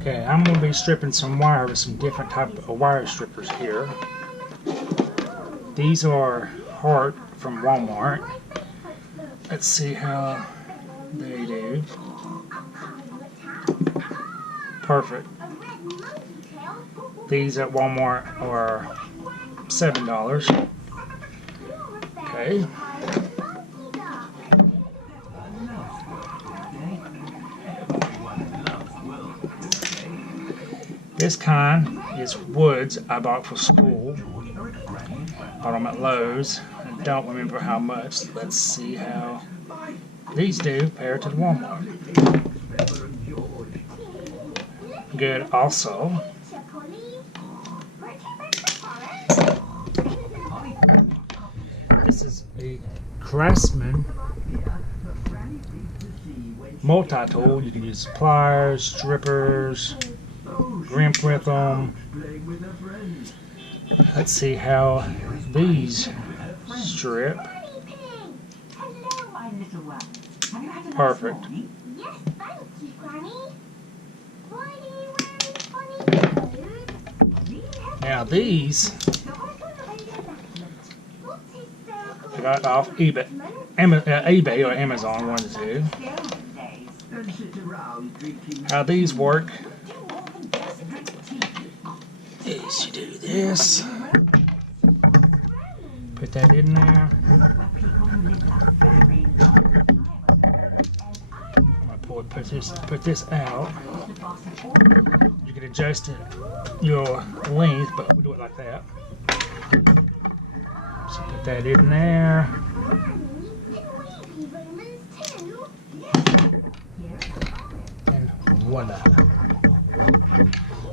Okay, I'm going to be stripping some wire with some different type of wire strippers here. These are Hart from Walmart. Let's see how they do. Perfect. These at Walmart are $7. Okay. This kind is Woods I bought for school. Bought them at Lowe's. I don't remember how much. Let's see how these do compared to the Walmart. Good also. This is a Craftsman multi-tool. You can use pliers, strippers, grimp with them. Let's see how these strip. Perfect. Now these I got off eBay, eBay or Amazon, one of the two. How these work is you do this, put that in there. I'm gonna put this out. You can adjust it your length, but we do it like that. So put that in there. And voila.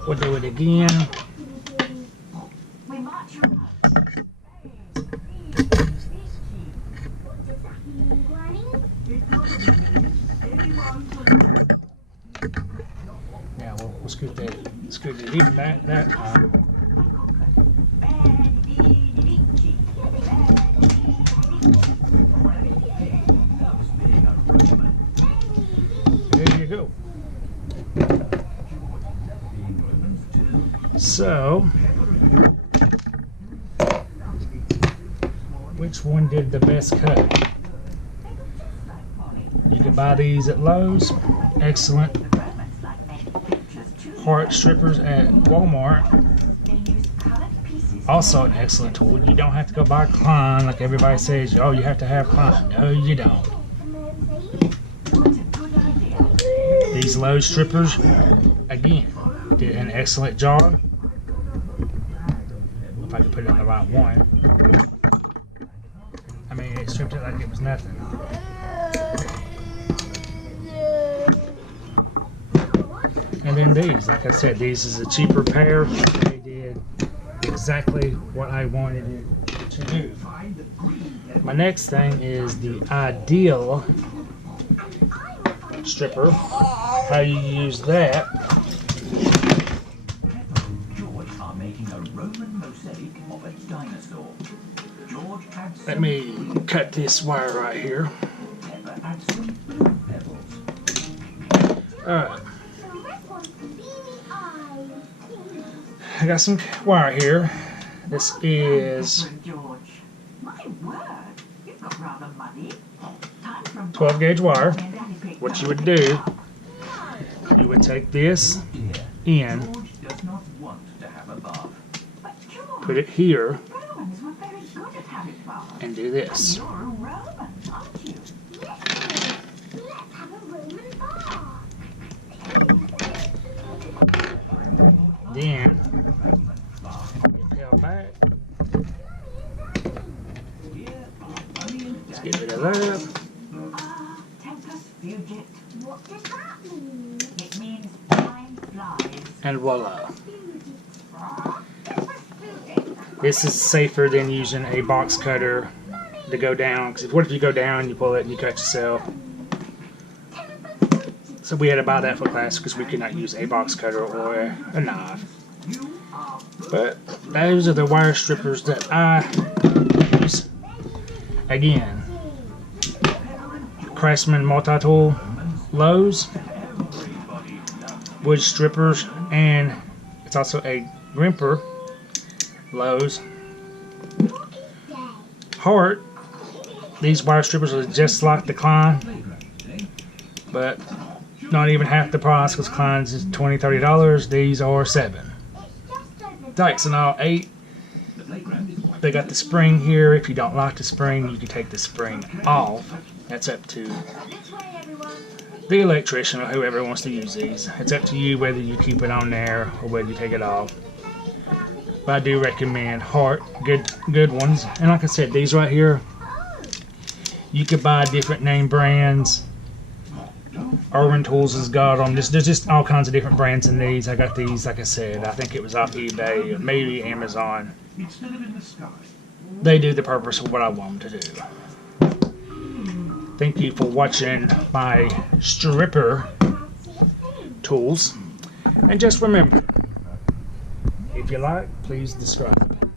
We'll do it again. Now we'll scoot it even that time. There you go. So, which one did the best cut? You can buy these at Lowe's. Excellent. Hart strippers at Walmart. Also an excellent tool. You don't have to go buy Klein like everybody says. Oh, you have to have Klein. No, you don't. These Lowe's strippers, again, did an excellent job. If I could put it on the right one. I mean, it stripped it like it was nothing. And then these, like I said, these is a cheaper pair. They did exactly what I wanted it to do. My next thing is the Ideal stripper. How you use that. Let me cut this wire right here. Alright. I got some wire here. This is 12 gauge wire. What you would do, you would take this in, put it here, and do this. Then back. Let's get rid of that. And voila. This is safer than using a box cutter to go down, because what if you go down, you pull it and you cut yourself. So we had to buy that for class because we could not use a box cutter or a knife. But those are the wire strippers that I use. Again, Craftsman multi-tool, Lowe's. wood strippers, and it's also a grimper. Lowe's. Hart, these wire strippers are just like the Klein, but not even half the price, because Klein's is $20, $30. These are $7. Dykes 8. They got the spring here. If you don't like the spring, you can take the spring off. That's up to the electrician or whoever wants to use these. It's up to you whether you keep it on there or whether you take it off. But I do recommend Hart, good ones. And like I said, these right here, you could buy different name brands. Irwin Tools has got them. There's just all kinds of different brands in these. I got these, like I said, I think it was off eBay or maybe Amazon. They do the purpose of what I want them to do. Thank you for watching my stripper tools. And just remember, if you like, please subscribe.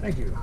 Thank you.